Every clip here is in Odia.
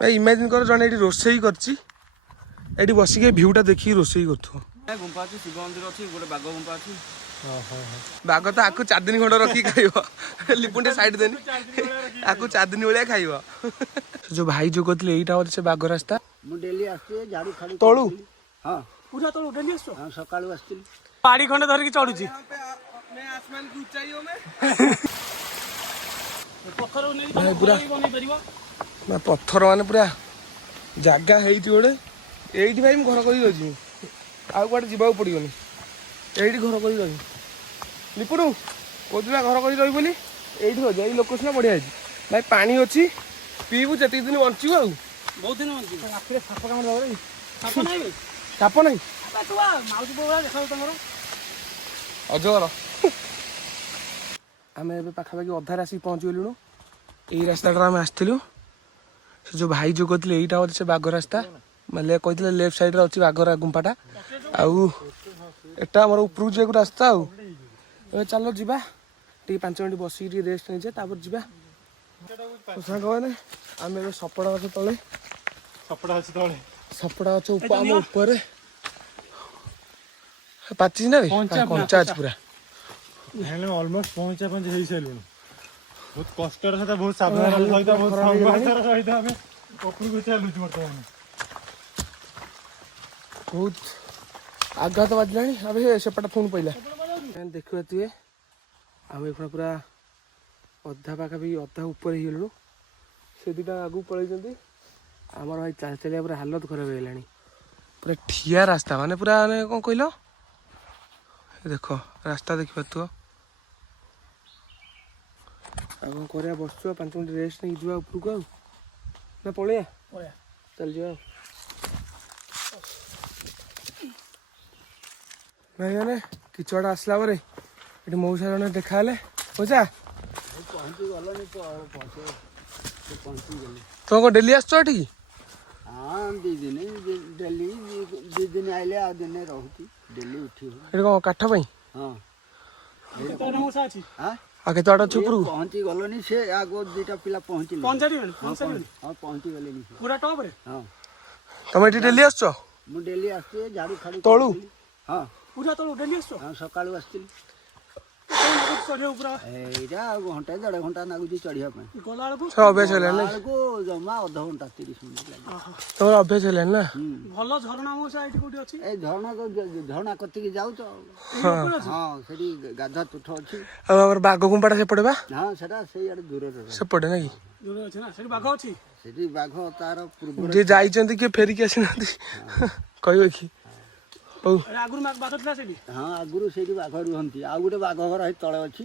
भाई इमेजिन कर जने एठी रोसई करछि एठी बसिके भ्यूटा देखि रोसई करथु गुंफा अछि शिव मंदिर अछि गोटे बाघ गुंफा अछि बाघ तो आकु 4 दिन खंड रखी खाइबो लिपुंटे साइड देनी आकु 4 दिन बेले खाइबो जो भाई जो कहतले एटा होत से बाघ रास्ता मु डेली आस्ते झाड़ू खाली तळू हां पूरा तळू डेली आसो हां सकाळू आस्ती पाड़ी खंडे धर के चढ़ुची मैं आसमान की ऊंचाइयों में पत्थर नै पूरा बनै परिबो ना पत्थर माने पूरा जागा हेइति ओडे एइति भाई म घर करी रही आउ कुआडे जीवाउ पड़ियोनी एइति घर करी रही लिपुनु कोदिना घर करी रही बोली एइति हो जाई लोकेशन बढ़िया है भाई पानी अछि पीबू जति दिन बंचिबो आउ बहुत दिन बंची आखिरे साप काम दबरे साप नै बे साप नै तुआ माउजी बोला देखाउ तमरो अजगर आमे एबे पाखापाखि अधार आसी पहुँच गलुणु यही रास्ता आम आसलु से जो भाई जो कहते यहीटा होते से बाघ रास्ता मतलब कहते लेफ्ट साइड रे अच्छी बाघ गुंफाटा आउ एटा आम ऊपर जाए रास्ता आउ चलो जीवा टी 5 मिनट बसिक रेस्ट नहीं जाए तापर जीवा सांग मैंने आम सपड़ा गछ तले सपड़ा गछ आम ऊपर पाची ना कंचा अच्छी पूरा ऑलमोस्ट पहुंचा हो सारू बहुत कष्ट सहित बहुत सावधान सहित बहुत संघर्षर सहित आम उपरको चलुँ बर्तमान बहुत आघात बाजला अबे सेपटा फोन पड़ा देखा तुए आम एखुना पूरा अधा पाखापाखि अधा ऊपर हो से दुटा आगू पलि आमर भाई चल चलिया पूरा हालत खराब है पूरा ठिया रास्ता माने पूरा कौन कहल देख रास्ता देखी पार कौन कर बस 5 मिनट रेस्ट नहीं जा उपरको आ ना पलैया चल जा भाई मैंने किचुआटा आसला ये मऊसा जन देखा मौसा तुम कौन डेली आस हाँ दी दिन डेली 2 दिन आइले आ दिन रहती डेली उठी कौन काठ पाई हाँ आगे तो आटा छुपरू पहुंची गलोनी से आगो दुटा पिला पहुंची हाँ पहुंची गले पूरा टॉप रे हाँ तुम ये डेली आस मु डेली आस्ते झाड़ू खाली तळू हाँ पूरा तळू डेली आसो हाँ सकाळू आस्ती चढ़ियो पूरा एटा घंटा 1.5 घंटा नागुची चढ़िया पे गला को सब अभ्यास है को जमा आधा घंटा 30 मिनिट लागे तुम अभ्यास है ना भलो झरना मोसा एठी कोठी अछि ए झरना कति की जाउ तो हां सेठी गाधा तुठ अछि और बाघ गुंपाटा से पड़े बा हां सेटा सेई आड़ दूर रे से पड़े ना कि दूर अछि ना सेठी बाघ अछि सेठी बाघ तार पूर्व जे जाइचंती के फेरी के आसी नांती कहयो कि ओ अरे आगुर माग बाघ थला सेठी हां आगुर सेठी बाघ रुहंती आ गुटे बाघ घर है तळे अछि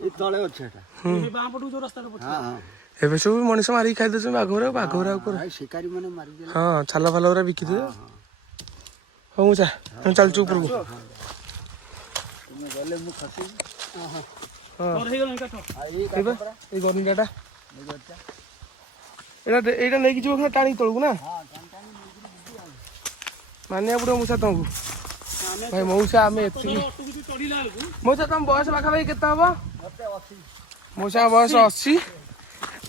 ए तळे अछि एटा ए बां पटु जो रास्ता रे पछ हां हां एबे सब मनुष्य मारी खाइ दछ बाघ ऊपर हां शिकारी माने मारि देले हां छाला फाला ऊरा बिकी दे हो मुसा हम चल चुप रुको तुम गले मु खसी हां और हे गलन काटो ए गरनी काटा एटा लेकी जो टाणी तळू ना हां टाणी मानिया पड़ो मुसा तुमको भाई मौसा आम एति मौसा तुम बयस पाखा भाई केता हबो मौसा बयस 80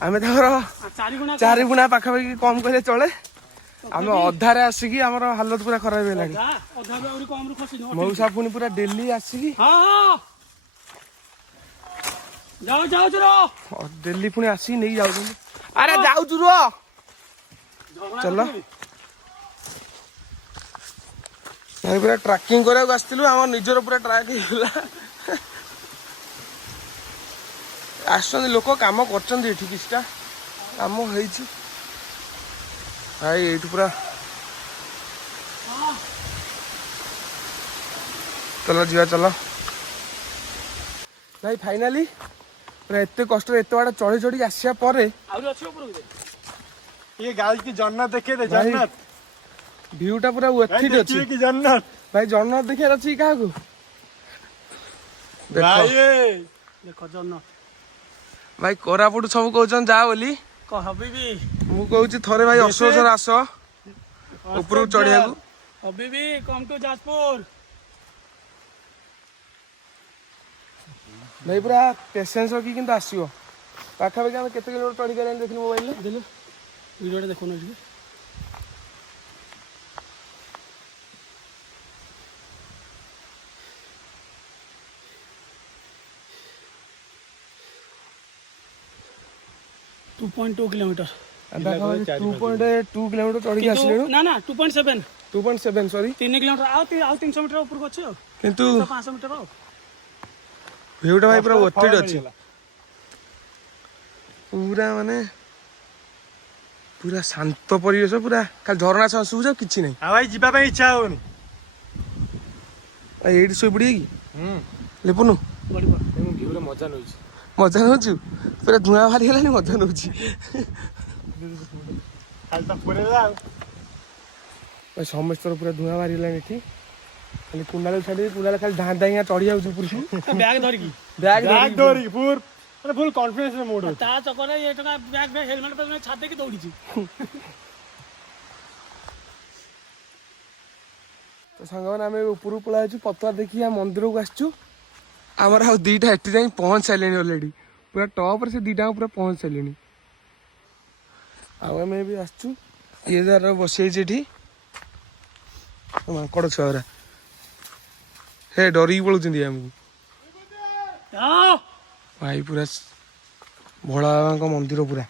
आमे तमरो 4 गुणा पाखा भाई कम करे चले आमे अधारे आसिकी हमर हालत पूरा खराब हेलानी अधा बे और कम रु खसी मौसा पुनी पूरा डेली आसिकी हां हां जाओ जाओ चलो डेली पुनी आसी नहीं जाउ अरे जाउ जुरो चलो भाई पूरा ट्रैकिंग करा आसलु आम निजर पूरा ट्रैक आस लोक कम कर किछटा कम हो भाई ये पूरा चलो जीवा चलो भाई फाइनाली पूरा एत कष्ट एत बाटा चढ़ी चढ़ी आसिया पर ये गाल की जन्नत देखे दे जन्नत व्यूटा पूरा एथिट अछि की जन्नत भाई जन्नत देखियार अछि काहा को भाई देखो जन्नत भाई कोरापुट सब कहउछन जा बोली कहबी भी मु कहउछि थरे भाई असोसर आस ऊपर चढ़िया को अभी भी कम टू जाजपुर भाई पूरा पेशेंस रखी किंतु आसीओ पाखा पाखी हम केते किलोमीटर चढ़ी गले देखिन मोबाइल रे ଭିଡ଼ିଓଟା ଦେଖୁନ ଟିକେ। To 2.2 kilometre. ଆମେ ପାଖାପାଖି 2.2 କିଲୋମିଟର ଚଢ଼ିକି ଆସିଲେଣି। ନା ନା 2.7 2.7 ସରି 3 କିଲୋମିଟର ଆଉ 300 ମିଟର ଉପରକୁ ଅଛି ଆଉ କିନ୍ତୁ 500 ମିଟର ଆଉ। ଭିଉଟା ଭାଇ ପୁରା ଓଥେଡ୍ ଅଛି ପୁରା ମାନେ ପୁରା ଶାନ୍ତ ପରିବେଶ ପୁରା ଖାଲି ଝରଣା ଶୁଭୁଛି ଆଉ କିଛି ନାହିଁ। ଆଉ ଭାଇ ଯିବା ପାଇଁ ଇଚ୍ଛା ହଉନି। ଆଉ ଏଇଠି ଶୋଇପଡ଼ିବେ କି ଲେପୁନୁ ଭିଉର ମଜା ନଉଛି। ମଜା ନେଉଛୁ ପୁରା ଧୂଆଁ ବାହାରିଗଲାଣି ମଜା ନେଉଛି। ଖାଲି ତ ପୁରେଇଲା ଆଉ। ଭାଇ ସମସ୍ତଙ୍କର ପୁରା ଧୂଆଁ ବାହାରିଗଲାଣି ଏଠି ଖାଲି କୁଣ୍ଡାକୁ ଛାଡ଼ି କୁଣ୍ଡାରେ ଖାଲି ଧାଁ ଧାଇଁଆ ଚଢ଼ି ଯାଉଛି ଉପରକୁ ବ୍ୟାଗ୍ ଧରିକି ବ୍ୟାଗ୍ ଧରିକି ଫୁଲ୍ କନଫିଡେନ୍ସ ମୋଡ ତା ଚକରେ ଏ ଟଙ୍କା ବ୍ୟାଗ୍ ହେଲମେଟ୍ ଛାଡ଼ି ଦେଇକି ଦୌଡ଼ିଛି। ତ ସାଙ୍ଗମାନେ ଆମେ ଉପରକୁ ପଳାଇଛୁ ପତଳା ଦେଖି ମନ୍ଦିରକୁ ଆସିଛୁ। ଆମର ଆଉ ଦୁଇଟା ଏଠି ଯାଇ ପହଞ୍ଚି ସାରିଲେଣି ଅଲରେଡ଼ି ପୁରା ଟପ୍ରେ ସେ ଦୁଇଟା ପୁରା ପହଞ୍ଚି ସାରିଲେଣି। ଆଉ ଆମେ ବି ଆସିଛୁ ଇଏ ଯାହାର ବସିଯାଇଛି ଏଠି ମାଙ୍କଡ଼ ଛୁଆ ଗୁରା ହେ ଡରିକି ପଳାଉଛନ୍ତି ଆମକୁ। ଭାଇ ପୁରା ଭୋଳା ବାବାଙ୍କ ମନ୍ଦିର ପୁରା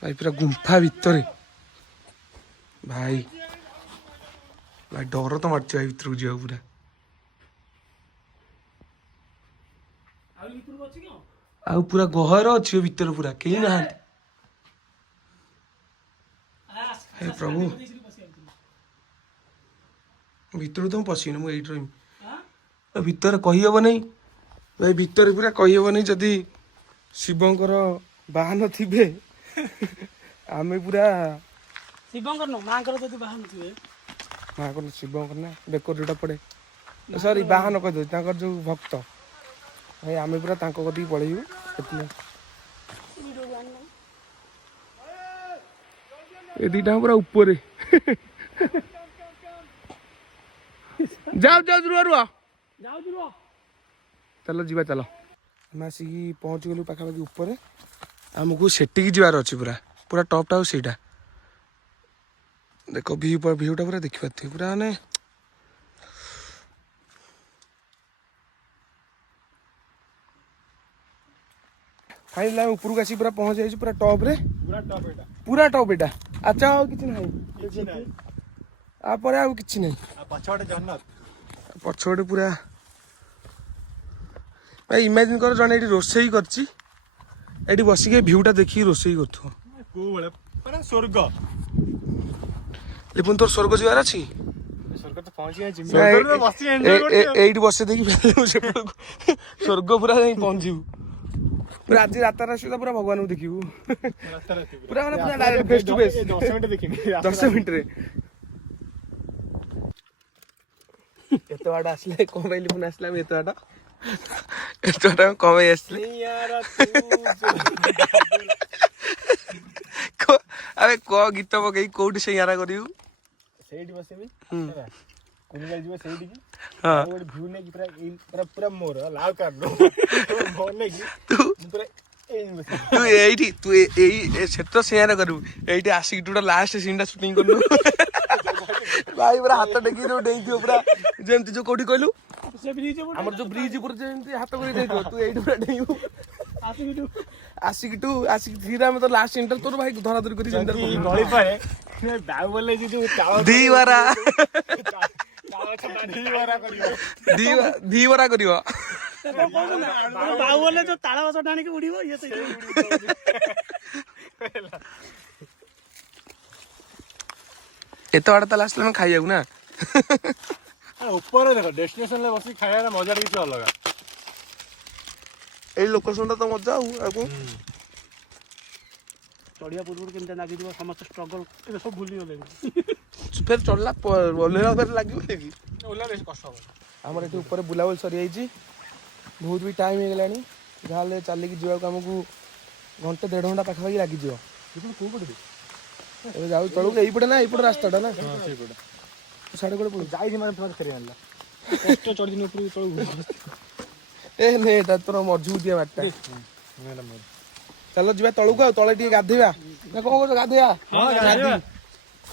ଭାଇ ପୁରା ଗୁମ୍ଫା ଭିତରେ ଭାଇ ଭାଇ ଡର ତ ମାରୁଛି ଭାଇ ଭିତରକୁ ଯିବାକୁ ପୁରା। ଆଉ ପୁରା ଗହର ଅଛି ଭିତରେ ପୁରା କେହି ନାହାନ୍ତି। ହେ ପ୍ରଭୁ ଭିତରୁ ତ ମୁଁ ପଶିନି ମୁଁ ଏଇଠି ରହିବି ଭିତରେ କହିହବ ନାହିଁ ଭାଇ ଭିତରେ ପୁରା କହିହବ ନାହିଁ ଯଦି ଶିବଙ୍କର ବାହନ ଥିବେ ଆମେ ପୁରା ଶିବଙ୍କର ନୁହଁ ମାଙ୍କର ଯଦି ବାହାନ ଥିବେ ମାଙ୍କର ଶିବଙ୍କର ନା ବେକର ଯୋଉଟା ପଡେ ସରି ବାହନ କହିଦେଉଛି ତାଙ୍କର ଯୋଉ ଭକ୍ତ ଭାଇ ଆମେ ପୁରା ତାଙ୍କ କତିକି ପଳେଇବୁ ସେଥିପାଇଁ ଏ ଦିଟା ପୁରା ଉପରେ ଯାଉ ଯାଉ ରୁହ ରୁହ ଚାଲ ଯିବା ଚାଲ। ଆମେ ଆସିକି ପହଞ୍ଚିଗଲୁ ପାଖାପାଖି ଉପରେ ଆମକୁ ସେଠିକି ଯିବାର ଅଛି ପୁରା ପୁରା ଟପ୍ଟା ଆଉ ସେଇଟା ଦେଖ ଭିଉଟା ପୁରା ଦେଖିପାରୁଥିବେ ପୁରା ମାନେ ଫାଇନାଲି ଆମେ ଉପରକୁ ଆସିକି ପୁରା ପହଞ୍ଚି ଯାଇଛୁ ପୁରା ଟପ୍ରେ ପୁରା ଟପ୍ ଏଇଟା ଆଚ୍ଛା ଆଉ କିଛି ନାହିଁ ତାପରେ ଆଉ କିଛି ନାହିଁ ପଛପଟେ ପୁରା ଭାଇ ଇମାଜିନ୍ କର ଜଣେ ଏଠି ରୋଷେଇ କରିଛି ଏଠି ବସିକି ଭିଉଟା ଦେଖିକି ରୋଷେଇ କରୁଥିବ କୋଉ ଭଳିଆ ମାନେ ସ୍ୱର୍ଗ। ପୁଣି ତୋର ସ୍ୱର୍ଗ ଯିବାର ଅଛି ସ୍ୱର୍ଗ ତ ପହଞ୍ଚି ଯାଇଛି ଏଇଠି ବସେଇ ଦେଇକି ସେପଟକୁ ସ୍ୱର୍ଗ ପୁରା ଯାଇ ପହଞ୍ଚିବୁ ପୁରା ଆଜି ରାତାର ଆସିଲା ପୁରା ଭଗବାନଙ୍କୁ ଦେଖିବୁ ପୁରା ମାନେ ପୁରା direct face to face 10 minute ଦେଖିବି 10 ମିନିଟ୍ରେ ଏତେ ବାଟ ଆସିଲେ କଣ ପାଇଲି ପୁଣି ଆସିଲା ଆମେ ଏତେ ବାଟ ଆମେ କଣ ପାଇଁ ଆସିଥିଲେ ଆରେ କଣ ଗୀତ ପକେଇକି କୋଉଠି ସେଇଆରା କରିବୁ ସେଇଠି ବସିବି କୁନିକାଲ ଯିବ ସେଇଠିକି ହଁ ଗୋଟେ ଭିଉ ନେଇକି ପୁରା ପୁରା ମୋର ଲାଉ କାର୍ଡ ନେଇକି ପୁରା ତୁ ଏଇଠି ତୁ ଏଇ ସେତ ସେଇଆରା କରିବୁ ଏଇଠି ଆସିକି ତୁ ଲାଷ୍ଟ ସିନ୍ ଟା ସୁଟିଂ କରିନୁ ଭାଇ ପୁରା ହାତ ଟେକିକି ଯୋଉ ଡେଇଁଥିବ ପୁରା ଯେମିତି ଯୋଉ କୋଉଠି କହିଲୁ ଆମର ଯୋଉ ବ୍ରିଜ ଉପରେ ଯେମିତି ହାତ କରି ଦେଇଥିବ ତୁ ଏଇଠି ପୁରା ଡେଇଁବୁ ଆସିକି ଧୀରେ ଆମେ ତ ଲାଷ୍ଟ ସିନ୍ ଟା ତୋର ଭାଇ ଧରା ଧରି କରି ଦି ବରା କରିବ ବାହୁବଲରେ ଯୋଉ ତାଳ ଗଛ ଟାଣିକି ଉଡିବ ଇଏ ଏତେ ବାଟ ତାହେଲେ ଆସିଲେ ଆମେ ଖାଇବାକୁ ନା ଉପରେ ଦେଖ ଡେଷ୍ଟିନେସନରେ ବସି ଖାଇବାର ମଜା କିଛି ଅଲଗା ଏଇ ଲୋକେସନଟା ତ ମଜା ଆଉ ଚଢିବା ପୂର୍ବରୁ କେମିତି ଲାଗିଯିବ ସମସ୍ତେ ଷ୍ଟ୍ରଗଲ ଏବେ ସବୁ ଭୁଲିଗଲେଣି ଫେର ଚଢିଲା ଓହ୍ଲେଇବା ଫେର ଲାଗିବନି କି ଓହ୍ଲା ବେଶୀ କଷ୍ଟ ହବ ଆମର ଏଠି ଉପରେ ବୁଲାବୁଲି ସରିଯାଇଛି ବହୁତ ବି ଟାଇମ୍ ହେଇଗଲାଣି ଯାହାହେଲେ ଚାଲିକି ଯିବାକୁ ଆମକୁ ଘଣ୍ଟେ 1.5 ଘଣ୍ଟା ପାଖାପାଖି ଲାଗିଯିବ କୋଉ ପଟେ ଏବେ ଯାଉ ତଳକୁ ଏଇପଟେ ନା ଏଇପଟେ ରାସ୍ତାଟା ନା ସେଇପଟେ ସାଢେ କୋଟେ ପଳୁ ଯାଇଛି ମାନେ ଫେରି ଆଣିଲା କଷ୍ଟ ଚଢିଦିନ ଉପରକୁ ତଳକୁ ଏ ନେ ଏଟା ତୋର ମଜବୁତିଆ ବାଟଟା ଚାଲ ଯିବା ତଳକୁ ଆଉ ତଳେ ଟିକେ ଗାଧେଇବା ନା କଣ କହୁଛ ଗାଧେଇବା ହଁ ଗାଧେଇବା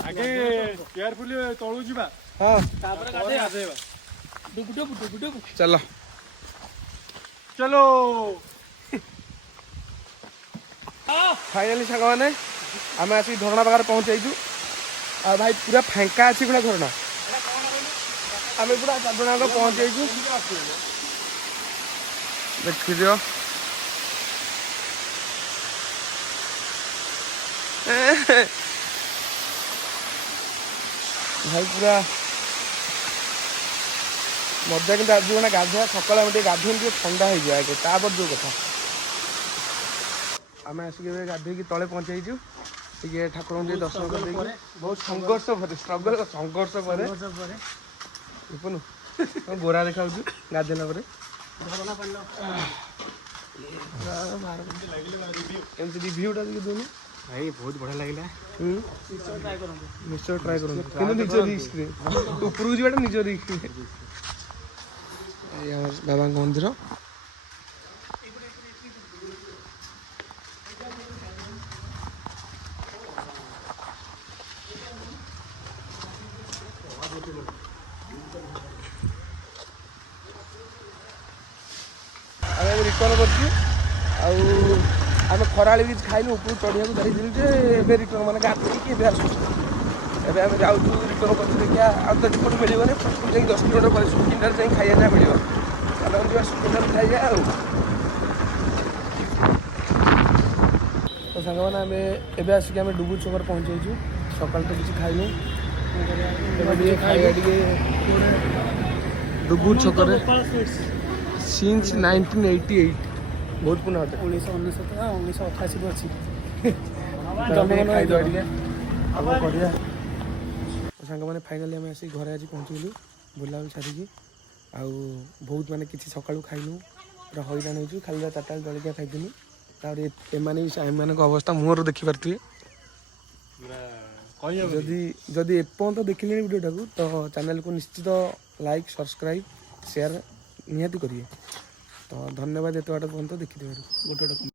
ଆଗେ କେୟାରଫୁଲି ତଳକୁ ଯିବା ହଁ ତାପରେ ଗାଧେଇବା ଡୁବୁ ଚାଲ ଚଲୋ ଫାଇନାଲି ସାଙ୍ଗମାନେ ଆମେ ଆସିକି ଝରଣା ପାଖରେ ପହଞ୍ଚାଇଛୁ ଆଉ ଭାଇ ପୁରା ଫାଙ୍କା ଅଛି ପୁରା ଝରଣା ଆମେ ପୁରା ଚାରିଜଣ ପହଞ୍ଚାଇଛୁ ଦେଖିଦିଅ ଭାଇ ପୁରା ମଜା କିନ୍ତୁ ଆଜି ଜଣେ ଗାଧୁଆ ସକାଳେ ଆମେ ଟିକେ ଗାଧୋଇନି ଟିକେ ଥଣ୍ଡା ହେଇଯିବ ଆগে ତାପରେ ଯୋଉ କଥା ଆମେ ଆସିକି ଏବେ ଗାଧୋଇକି ତଳେ ପହଞ୍ଚାଇଛୁ ଟିକେ ଠାକୁରଙ୍କୁ ଟିକେ ଦର୍ଶନ କରିଦେଇକି ବହୁତ ସଂଘର୍ଷ ପରେ ସଂଘର୍ଷ ପରେ ବୁନୁ ତମ ଗୋରା ଦେଖାଯାଉଛୁ ଗାଧେଇଲା ପରେ ଏମିତି ରିଭ୍ୟୁଟା ଟିକେ ଦେଉନୁ ଭାଇ ବହୁତ ବଢିଆ ଲାଗିଲା ନିଶ୍ଚୟ ଟ୍ରାଏ କରନ୍ତୁ କିନ୍ତୁ ନିଜ ରିସ୍କରେ ଉପରକୁ ଯିବାଟା ନିଜ ରିସ୍କରେ ଏଇ ଆମ ବାବାଙ୍କ ମନ୍ଦିର ଆମେ ରିଟର୍ନ କରୁଛୁ ଆଉ ଆମେ ଖରାବେଳେ କିଛି ଖାଇନୁ ଉପରକୁ ଚଢ଼ିବାକୁ ଯାଇଥିଲୁ ଯେ ଏବେ ରିଟର୍ନ ମାନେ ଗାଧୋଇକି ଏବେ ଆସୁଛୁ ଏବେ ଆମେ ଯାଉଛୁ ରିଟର୍ନ କରୁଛୁ ଦେଖିବା ଆଉ ତ ରିପୋର୍ଟ ମିଳିବନି ଯାଇକି 10 କିଲୋମିଟର ପରେ ସୁକିନ୍ଦାରେ ଯାଇ ଖାଇବା ଯାହା ମିଳିବ ତାହେଲେ ଆମେ ଯିବା ସୁକିନ୍ଦାରେ ଖାଇବା ଆଉ ତ ସାଙ୍ଗମାନେ ଆମେ ଏବେ ଆସିକି ଆମେ ଡୁବୁର ଛକରେ ପହଞ୍ଚାଇଛୁ ସକାଳୁ ତ କିଛି ଖାଇନୁ ଏବେ ଟିକେ ଖାଇବା ଟିକେ ଡୁବୁର ଛକରେ ସିନ୍ସ 1988 ବହୁତ ପୁରୁଣା ହୋଟେଲ 1988 ଅଛି ଖାଇଦେବା ଟିକେ ଆଉ କ'ଣ କରିବା ସାଙ୍ଗମାନେ ଫାଇନାଲି ଆମେ ଆସିକି ଘରେ ଆଜି ପହଞ୍ଚିଲୁ ବୁଲାବୁଲି ସାରିକି ଆଉ ବହୁତ ମାନେ କିଛି ସକାଳୁ ଖାଇନୁ ପୁରା ହଇରାଣ ହେଇଛୁ ଖାଲି 4ଟା ବେଳେ ଜଳଖିଆ ଖାଇଥିଲୁ ତାପରେ ଏମାନେ ବି ଏମାନଙ୍କ ଅବସ୍ଥା ମୁହଁରୁ ଦେଖିପାରୁଥିବେ ଯଦି ଏପର୍ଯ୍ୟନ୍ତ ଦେଖିଲେଣି ଭିଡ଼ିଓଟାକୁ ତ ଚ୍ୟାନେଲକୁ ନିଶ୍ଚିତ ଲାଇକ୍ ସବସ୍କ୍ରାଇବ୍ ସେୟାର ନିହାତି କରିବେ ତ ଧନ୍ୟବାଦ ଏତେ ବାଟ ପର୍ଯ୍ୟନ୍ତ ଦେଖିଥିବାରୁ ଗୋଟେ